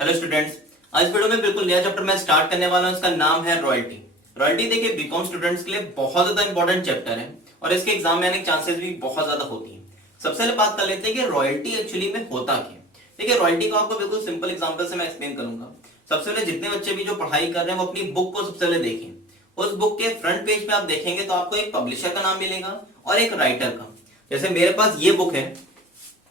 Hello students. आज video में बिल्कुल नया चैप्टर मैं स्टार्ट करने वाला हूं। इसका नाम है रॉयल्टी। रॉयल्टी देखिए बीकॉम स्टूडेंट्स के लिए बहुत ज्यादा इंपॉर्टेंट चैप्टर है और इसके एग्जाम में आने के चांसेस भी बहुत ज्यादा होती है। सबसे पहले बात कर लेते हैं कि रॉयल्टी एक्चुअली में होता क्या है। देखिए रॉयल्टी को आपको बिल्कुल सिंपल एग्जाम्पल से मैं एक्सप्लेन करूंगा। सबसे पहले जितने बच्चे भी जो पढ़ाई कर रहे हैं वो अपनी बुक को सबसे पहले देखें। उस बुक के फ्रंट पेज पे आप देखेंगे तो आपको एक पब्लिशर का नाम मिलेगा और एक राइटर का। जैसे मेरे पास ये बुक है,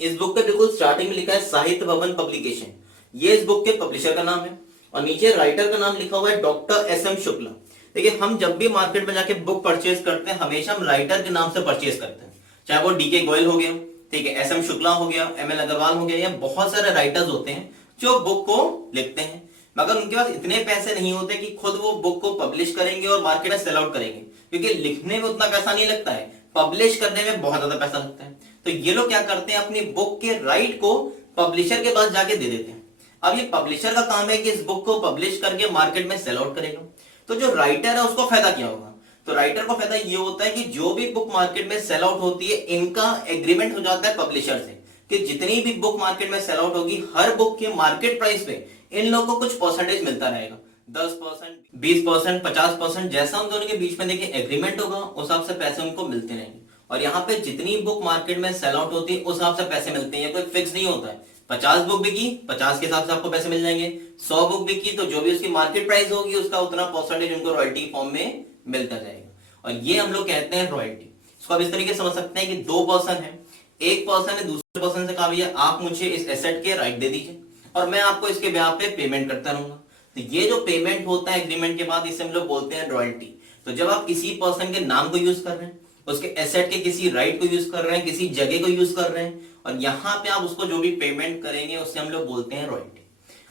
इस बुक के बिल्कुल स्टार्टिंग में लिखा है साहित्य भवन पब्लिकेशन। ये इस बुक के पब्लिशर का नाम है और नीचे राइटर का नाम लिखा हुआ है डॉक्टर एस एम शुक्ला। देखिए हम जब भी मार्केट में जाके बुक परचेज करते हैं हमेशा हम राइटर के नाम से परचेज करते हैं, चाहे वो डीके गोयल हो गया, ठीक है, एस एम शुक्ला हो गया, एम एल अग्रवाल हो गया, या बहुत सारे राइटर्स होते हैं जो बुक को लिखते हैं। मगर उनके पास इतने पैसे नहीं होते कि खुद वो बुक को पब्लिश करेंगे और मार्केट में सेल आउट करेंगे, क्योंकि लिखने में उतना पैसा नहीं लगता है, पब्लिश करने में बहुत ज्यादा पैसा लगता है। तो ये लोग क्या करते हैं, अपनी बुक के राइट को पब्लिशर के पास जाके दे देते हैं। अब ये पब्लिशर का काम है कि इस बुक को पब्लिश करके मार्केट में सेल आउट करेगा। तो जो राइटर है उसको फायदा क्या होगा, तो राइटर को फायदा ये होता है कि जो भी बुक मार्केट में सेल आउट होती है इनका एग्रीमेंट हो जाता है पब्लिशर से कि जितनी भी बुक मार्केट में सेल आउट होगी हर बुक के मार्केट प्राइस पे इन लोगों को कुछ परसेंटेज मिलता रहेगा, 10%, 20%, 50%, जैसा उन दोनों के बीच में देखिए एग्रीमेंट होगा उस हिसाब से पैसे उनको मिलते रहेंगे। और यहाँ पे जितनी बुक मार्केट में सेल आउट होती है उस हिसाब से पैसे मिलते हैं, कोई फिक्स नहीं होता है। 50 बुक बिकी 50 के हिसाब से आपको पैसे मिल जाएंगे, 100 बुक बिकी तो जो भी उसकी मार्केट प्राइस होगी उसका उतना परसेंटेज उनको रॉयल्टी फॉर्म में मिलता जाएगा। और ये हम लोग कहते हैं रॉयल्टी। इसको आप इस तरीके से समझ सकते हैं कि दो पर्सन है, एक पर्सन ने दूसरे पर्सन से कहा भैया आप मुझे इस एसेट के राइट दे दीजिए और मैं आपको इसके ब्याह पे पेमेंट करता रहूंगा। तो ये जो पेमेंट होता है एग्रीमेंट के बाद इसे हम लोग बोलते हैं रॉयल्टी। तो जब आप किसी पर्सन के नाम को यूज कर रहे हैं, उसके एसेट के किसी राइट को यूज कर रहे हैं, किसी जगह को यूज कर रहे हैं और यहां पे आप उसको जो भी पेमेंट करेंगे उससे हम लोग बोलते हैं रॉयल्टी।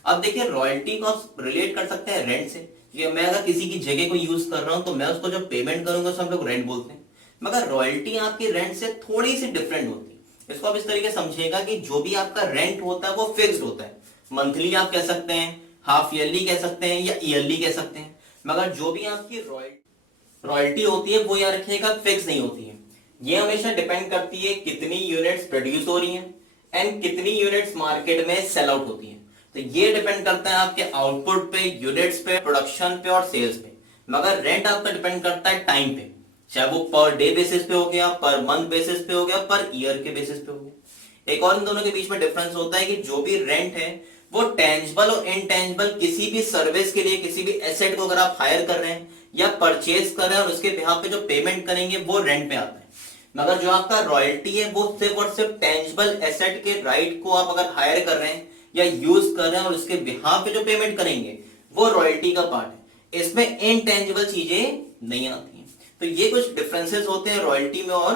अब देखिए रॉयल्टी को आप रिलेट कर सकते हैं रेंट से, कि मैं अगर किसी की जगह को यूज कर रहा हूं तो मैं उसको जो पेमेंट करूंगा उसे हम लोग रेंट बोलते हैं। मगर रॉयल्टी आपकी रेंट से थोड़ी सी डिफरेंट होती है। इसको आप इस तरीके समझिएगा कि जो भी आपका रेंट होता है वो फिक्स्ड होता है, मंथली आप कह सकते हैं, हाफ ईयरली कह सकते हैं या ईयरली कह सकते हैं। मगर जो भी आपकी रॉयल्टी होती है वो याद रखिएगा फिक्स नहीं होती है। ये हमेशा डिपेंड करती है कितनी यूनिट्स प्रोड्यूस हो रही हैं एंड कितनी यूनिट्स मार्केट में सेल आउट होती हैं। तो ये डिपेंड करता है आपके आउटपुट पे, यूनिट्स पे, प्रोडक्शन पे और सेल्स पे। मगर रेंट आपका डिपेंड करता है टाइम पे, चाहे वो पर डे बेसिस पे हो गया, पर मंथ बेसिस पे हो गया, पर ईयर के बेसिस पे हो गया। एक और इन दोनों के बीच में डिफरेंस होता है कि जो भी रेंट है वो टेंजिबल और इनटेंजिबल किसी भी सर्विस के लिए, किसी भी एसेट को अगर आप हायर कर रहे हैं या परचेज कर रहे हैं और उसके बिहाफ पे जो पेमेंट करेंगे वो रेंट पे आता है। मगर जो आपका रॉयल्टी है वो सिर्फ और सिर्फ टेंजिबल एसेट के राइट को आप अगर हायर कर रहे हैं या यूज कर रहे हैं और उसके बिहाफ पे जो पेमेंट करेंगे वो रॉयल्टी का पार्ट है। इसमें इनटेंजिबल चीजें नहीं आती हैं। तो ये कुछ डिफरेंसेस होते हैं रॉयल्टी में और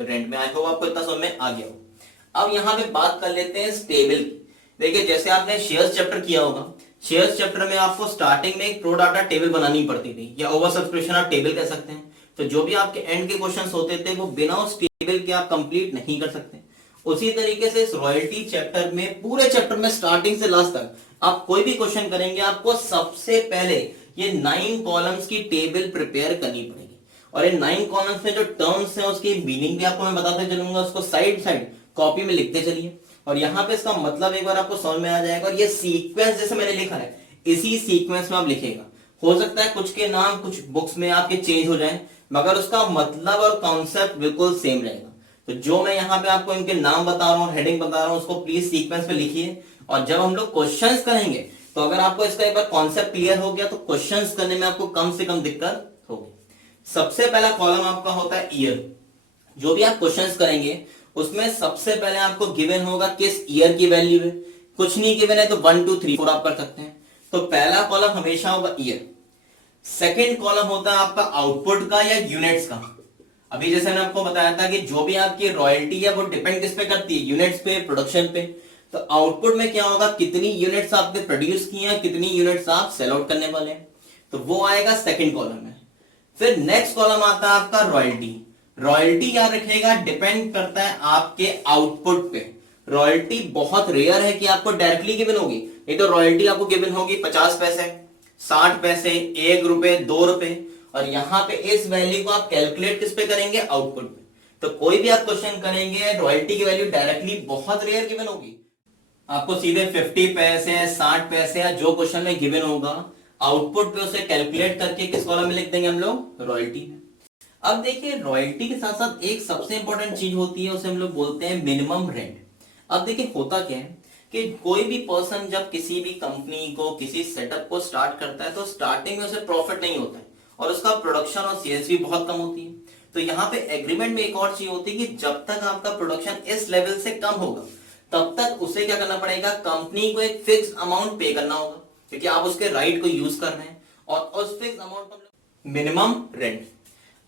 रेंट में। आई होप आपको इतना समझ में आ गया हो। अब यहाँ पे बात कर लेते हैं स्टेबल की। देखिए जैसे आपने शेयर्स चैप्टर किया होगा, शेयर्स चैप्टर में आपको स्टार्टिंग में एक प्रो डाटा टेबल बनानी पड़ती थी या ओवर सब्सक्रिप्शन आप टेबल कह सकते हैं। तो जो भी आपके एंड के क्वेश्चंस होते थे वो बिना उस टेबल के आप कंप्लीट नहीं कर सकते। उसी तरीके से इस रॉयल्टी चैप्टर में, पूरे चैप्टर में स्टार्टिंग से लास्ट तक आप कोई भी क्वेश्चन करेंगे आपको सबसे पहले ये 9 कॉलम्स की टेबल प्रिपेयर करनी पड़ेगी। और इन 9 कॉलम्स में जो टर्म्स है उसकी मीनिंग भी आपको मैं बताते चलूंगा, उसको साइड साइड कॉपी में लिखते चलिए और यहाँ पे इसका मतलब एक बार आपको समझ में आ जाएगा। और ये सीक्वेंस जैसे मैंने लिखा है इसी सीक्वेंस में आप लिखेगा। हो सकता है कुछ के नाम कुछ बुक्स में आपके चेंज हो जाएं मगर उसका मतलब और कॉन्सेप्ट बिल्कुल सेम रहेगा। तो जो मैं यहाँ पे आपको इनके नाम बता रहा हूँ, हेडिंग बता रहा हूँ, उसको प्लीज सीक्वेंस में लिखिए। और जब हम लोग क्वेश्चंस करेंगे तो अगर आपको इसका एक बार कॉन्सेप्ट क्लियर हो गया तो क्वेश्चंस करने में आपको कम से कम दिक्कत होगी। सबसे पहला कॉलम आपका होता है ईयर। जो भी आप क्वेश्चंस करेंगे उसमें सबसे पहले आपको गिवन होगा किस ईयर की वैल्यू है। कुछ नहीं गिवन है तो 1 2 3 4 आप कर सकते हैं। तो पहला कॉलम हमेशा होगा ईयर। सेकेंड कॉलम होता है आपका आउटपुट का या यूनिट्स का। अभी जैसे मैंने आपको बताया था कि जो भी आपकी रॉयल्टी है वो डिपेंड किस पे करती है, यूनिट्स पे, प्रोडक्शन पे। तो आउटपुट में क्या होगा, कितनी यूनिट्स आपने प्रोड्यूस की हैं, कितनी यूनिट्स आप सेल आउट करने वाले हैं, तो वो आएगा सेकेंड कॉलम में। फिर नेक्स्ट कॉलम आता है आपका रॉयल्टी। रॉयल्टी याद रखिएगा डिपेंड करता है आपके आउटपुट पे। रॉयल्टी बहुत रेयर है कि आपको डायरेक्टली गिवन होगी। नहीं तो रॉयल्टी आपको गिवन होगी 50 पैसे, 60 पैसे, 1 रुपए, 2 रुपए। और यहां पे इस वैल्यू को आप कैलकुलेट किस पे करेंगे, आउटपुट पे। तो कोई भी आप क्वेश्चन करेंगे रॉयल्टी की वैल्यू डायरेक्टली बहुत रेयर गिवन होगी। आपको सीधे 50 पैसे 60 पैसे या जो क्वेश्चन में गिवन होगा आउटपुट पे उसे कैलकुलेट करके किस कॉलम में लिख देंगे हम लोग, रॉयल्टी में। अब देखिए रॉयल्टी के साथ साथ एक सबसे इंपॉर्टेंट चीज होती है, उसे हम लोग बोलते हैं मिनिमम रेंट। अब देखिए होता क्या है कि कोई भी पर्सन जब किसी भी कंपनी को, किसी सेटअप को स्टार्ट करता है तो स्टार्टिंग में उसे प्रॉफिट नहीं होता है और उसका प्रोडक्शन और सेल्स भी बहुत कम होती है। तो यहाँ पे एग्रीमेंट में एक और चीज होती है कि जब तक आपका प्रोडक्शन इस लेवल से कम होगा तब तक उसे क्या करना पड़ेगा, कंपनी को एक फिक्स अमाउंट पे करना होगा, क्योंकि आप उसके राइट को यूज कर रहे हैं और उस फिक्स अमाउंट को मिनिमम रेंट।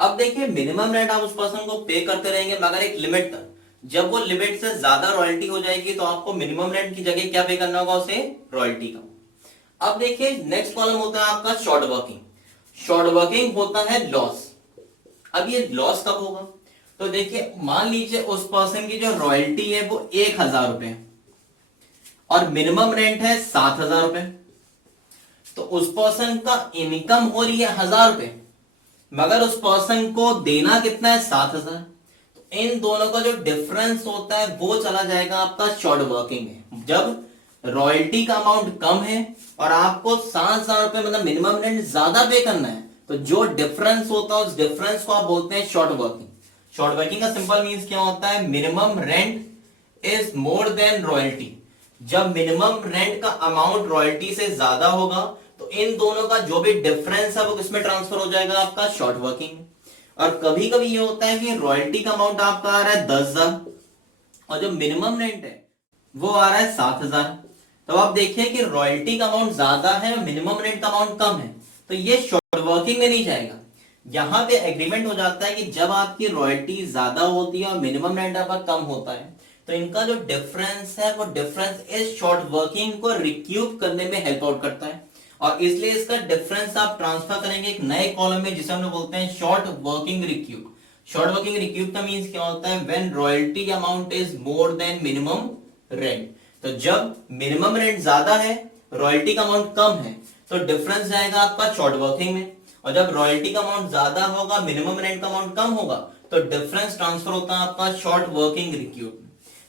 अब देखिए मिनिमम रेंट आप उस पर्सन को पे करते रहेंगे मगर एक लिमिट तक। जब वो लिमिट से ज्यादा रॉयल्टी हो जाएगी तो आपको मिनिमम रेंट की जगह क्या पे करना होगा, उसे रॉयल्टी का। अब देखिए नेक्स्ट कॉलम होता है आपका शॉर्ट वर्किंग। शॉर्ट वर्किंग होता है लॉस। अब ये लॉस कब होगा, तो देखिए मान लीजिए उस पर्सन की जो रॉयल्टी है वो 1000 रुपए और मिनिमम रेंट है 7000 रुपए, तो उस पर्सन का इनकम हो रही है 1000 रुपए मगर उस पर्सन को देना कितना है, 7000। तो इन दोनों का जो डिफरेंस होता है वो चला जाएगा आपका शॉर्ट वर्किंग में। जब रॉयल्टी का अमाउंट कम है और आपको 7000 रुपए मतलब मिनिमम रेंट ज्यादा पे करना है, तो जो डिफरेंस होता है उस डिफरेंस को आप बोलते हैं शॉर्ट वर्किंग। शॉर्ट वर्किंग का सिंपल मीन्स क्या होता है, minimum rent is more than royalty. जब मिनिमम रेंट का अमाउंट रॉयल्टी से ज्यादा होगा तो इन दोनों का जो भी डिफरेंस है वो किसमें ट्रांसफर हो जाएगा, आपका शॉर्ट वर्किंग। और कभी कभी ये होता है कि रॉयल्टी का अमाउंट आपका आ रहा है 10,000 और जो मिनिमम रेंट है वो आ रहा है 7,000। तो आप देखिए कि रॉयल्टी का अमाउंट ज्यादा है और मिनिमम रेंट का अमाउंट कम है, तो ये शॉर्ट वर्किंग में नहीं जाएगा। यहां पे एग्रीमेंट हो जाता है कि जब आपकी रॉयल्टी ज्यादा होती है और मिनिमम रेंट आपका कम होता है तो इनका जो डिफरेंस है वो डिफरेंस इस शॉर्ट वर्किंग को रिक्यूब करने में हेल्प आउट करता है और इसलिए इसका डिफरेंस आप ट्रांसफर करेंगे एक नए कॉलम में जिसे हम लोग बोलते हैं शॉर्ट वर्किंग रिक्यूब। शॉर्ट वर्किंग रिक्यूब का मींस क्या होता है, when royalty amount is more than minimum rent. तो जब मिनिमम रेंट ज्यादा है, रॉयल्टी का अमाउंट कम है, तो डिफरेंस जाएगा आपका शॉर्ट वर्किंग में। और जब रॉयल्टी का अमाउंट ज्यादा होगा, मिनिमम रेंट का अमाउंट कम होगा, तो डिफरेंस ट्रांसफर होता है आपका शॉर्ट वर्किंग रिक्यूब।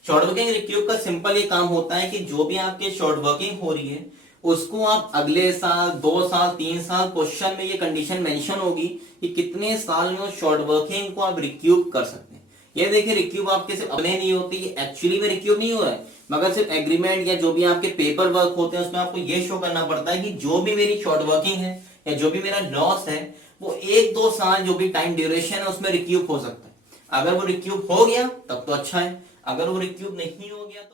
शॉर्ट वर्किंग रिक्यूब का सिंपल ये काम होता है कि जो भी आपके शॉर्ट वर्किंग हो रही है उसको आप अगले साल, 2 साल, 3 साल क्वेश्चन में ये कंडीशन मेंशन होगी कि कितने साल में उस शॉर्ट वर्किंग को आप रिक्यूब कर सकते हैं। ये देखिए रिक्यूब आपके सिर्फ अपने नहीं होती, ये एक्चुअली में रिक्यूब नहीं हो रहा है मगर सिर्फ एग्रीमेंट या जो भी आपके पेपर वर्क होते हैं उसमें आपको ये शो करना पड़ता है कि जो भी मेरी शॉर्ट वर्किंग है या जो भी मेरा लॉस है वो 1-2 साल जो भी टाइम ड्यूरेशन है उसमें रिक्यूब हो सकता है। अगर वो रिक्यूब हो गया तब तो अच्छा है, अगर वो रिक्यूब नहीं हो गया तो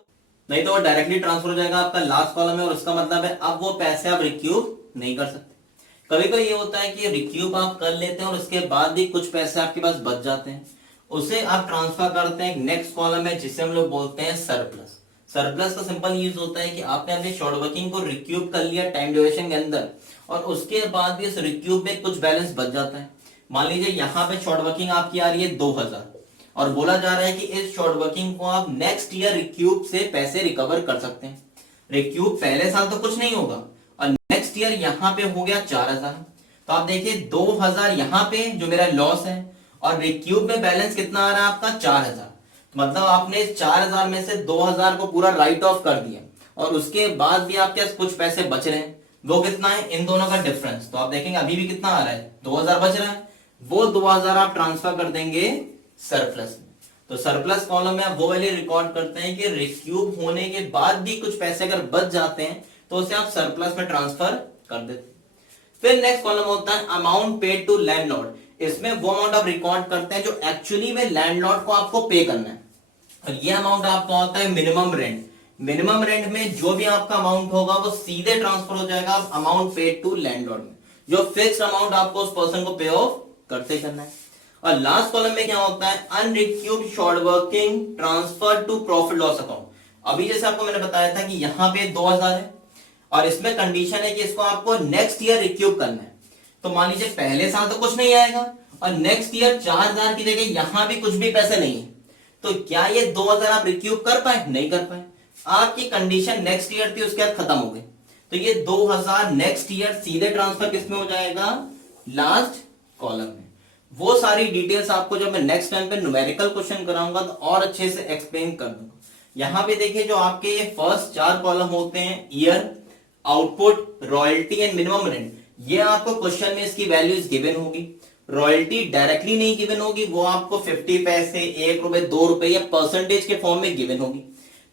नहीं, तो वो डायरेक्टली ट्रांसफर हो जाएगा आपका लास्ट कॉलम में और उसका मतलब है अब वो पैसे आप रिक्यूब नहीं कर सकते। कभी कभी ये होता है कि रिक्यूब आप कर लेते हैं और उसके बाद भी कुछ पैसे आपके पास बच जाते हैं, उसे आप ट्रांसफर करते हैं नेक्स्ट कॉलम में जिसे हम लोग बोलते हैं सरप्लस। सरप्लस का सिंपल यूज होता है कि आपने अपनी शॉर्ट वर्किंग को रिक्यूब कर लिया टाइम ड्यूरेशन के अंदर और उसके बाद भी इस रिक्यूब में कुछ बैलेंस बच जाता है। मान लीजिए यहाँ पे शॉर्ट वर्किंग आपकी आ रही है 2000 और बोला जा रहा है कि इस शॉर्ट वर्किंग को आप नेक्स्ट ईयर रिक्यूब से पैसे रिकवर कर सकते हैं। रिक्यूब पहले साल तो कुछ नहीं होगा और नेक्स्ट ईयर यहाँ पे हो गया 4000, तो आप देखिए 2000 यहाँ पे जो मेरा लॉस है और रिक्यूब में बैलेंस कितना आ रहा है आपका 4000, मतलब आपने 4000 में से 2000 को पूरा राइट ऑफ कर दिया और उसके बाद भी आपके पास कुछ पैसे बच रहे हैं, वो कितना है, इन दोनों का डिफरेंस। तो आप देखेंगे अभी भी कितना आ रहा है, 2000 बच रहा है, वो 2000 आप ट्रांसफर कर देंगे सरप्लस में। तो सरप्लस कॉलम में आप वो वैल्यू रिकॉर्ड करते हैं कि रिक्यूब होने के बाद भी कुछ पैसे अगर बच जाते हैं तो उसे आप सरप्लस में ट्रांसफर कर देते हैं। फिर नेक्स्ट कॉलम होता है अमाउंट पेड टू लैंडलॉर्ड। इसमें वो अमाउंट आप रिकॉर्ड करते हैं जो एक्चुअली में लैंडलॉर्ड को आपको पे करना है और ये अमाउंट आपका होता है मिनिमम रेंट। मिनिमम रेंट में जो भी आपका अमाउंट होगा वो सीधे ट्रांसफर हो जाएगा अमाउंट पेड टू लैंडलॉर्ड में, जो फिक्स अमाउंट आपको उस पर्सन को पे ऑफ करते करना है। और लास्ट कॉलम में क्या होता है, unrecouped short working transfer to profit loss account. अभी जैसे आपको मैंने बताया था कि यहाँ पे 2000 है और इसमें कंडीशन है कि इसको आपको नेक्स्ट ईयर रिक्यूब करना है। तो मान लीजिए पहले साल तो कुछ नहीं आएगा और नेक्स्ट ईयर 4000 की जगह यहां भी कुछ भी पैसे नहीं है, तो क्या ये 2000 आप रिक्यूब कर पाए, नहीं कर पाए। आपकी कंडीशन नेक्स्ट ईयर थी उसके बाद खत्म हो गई, तो ये 2000 नेक्स्ट ईयर सीधे ट्रांसफर किसमें हो जाएगा, लास्ट कॉलम में। वो सारी डिटेल्स आपको जब मैं नेक्स्ट टाइम पे न्यूमेरिकल क्वेश्चन कराऊंगा तो और अच्छे से एक्सप्लेन कर दूंगा। यहां पे देखिए जो आपके ये फर्स्ट 4 कॉलम होते हैं, year, output, royalty and minimum rent, ये आपको क्वेश्चन में इसकी वैल्यूज गिवन होगी। रॉयल्टी डायरेक्टली नहीं गिवन होगी, वो आपको 50 पैसे, 1 रुपए, 2 रुपए या परसेंटेज के फॉर्म में गिवन होगी।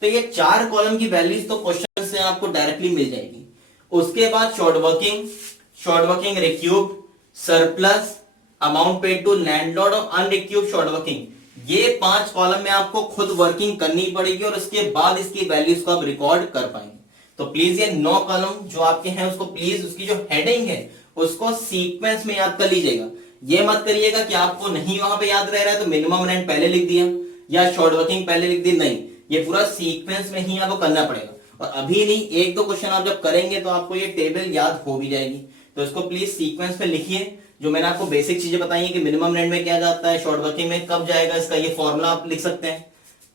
तो ये 4 कॉलम की वैल्यूज तो क्वेश्चन से आपको डायरेक्टली मिल जाएगी। उसके बाद short working, recoup, surplus, amount paid to landlord और अनरिक्यूब शॉर्ट वर्किंग, ये 5 कॉलम में आपको खुद वर्किंग करनी पड़ेगी और उसके बाद इसकी वैल्यूज को आप रिकॉर्ड कर पाएंगे। तो प्लीज ये 9 कॉलम जो आपके हैं उसको प्लीज उसकी जो हेडिंग है उसको सीक्वेंस में याद कर लीजिएगा। ये मत करिएगा कि आपको नहीं वहां पे याद रह रहा है तो मिनिमम रेंट पहले लिख दिया या शॉर्ट वर्किंग पहले लिख दी, नहीं, ये पूरा सीक्वेंस में ही आपको करना पड़ेगा। और अभी नहीं, 1-2 क्वेश्चन आप जब करेंगे तो आपको ये टेबल याद हो भी जाएगी। तो इसको प्लीज सीक्वेंस में लिखिए। जो मैंने आपको बेसिक चीजें बताई है कि मिनिमम रेंट में क्या जाता है, शॉर्ट वर्किंग में कब जाएगा, इसका ये फॉर्मूला आप लिख सकते हैं,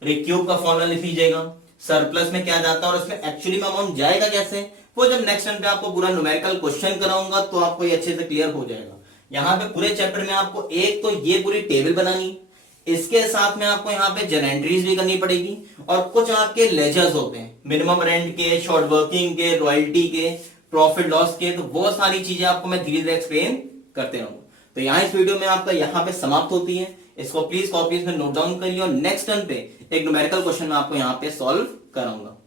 रिक्यूब का फॉर्मूला लिख लीजिएगा, सरप्लस में क्या जाता है और उसमें एक्चुअली में अमाउंट जाएगा कैसे, वो जब नेक्स्ट टाइम पे आपको पूरा न्यूमेरिकल क्वेश्चन कराऊंगा तो आपको ये अच्छे से क्लियर हो जाएगा। यहाँ पे पूरे चैप्टर में आपको एक तो ये पूरी टेबल बनानी, इसके साथ में आपको यहाँ पे जनरेंट्रीज भी करनी पड़ेगी और कुछ आपके लेजर्स होते हैं मिनिमम रेंट के, शॉर्ट वर्किंग के, रॉयल्टी के, प्रॉफिट लॉस के, तो वो सारी चीजें आपको मैं धीरे धीरे एक्सप्लेन करते रहूंगा। तो यहाँ इस वीडियो में आपका यहाँ पे समाप्त होती है। इसको प्लीज कॉपीज में नोट डाउन करिए और नेक्स्ट टर्न पे एक न्यूमेरिकल क्वेश्चन में आपको यहाँ पे सॉल्व कराऊंगा।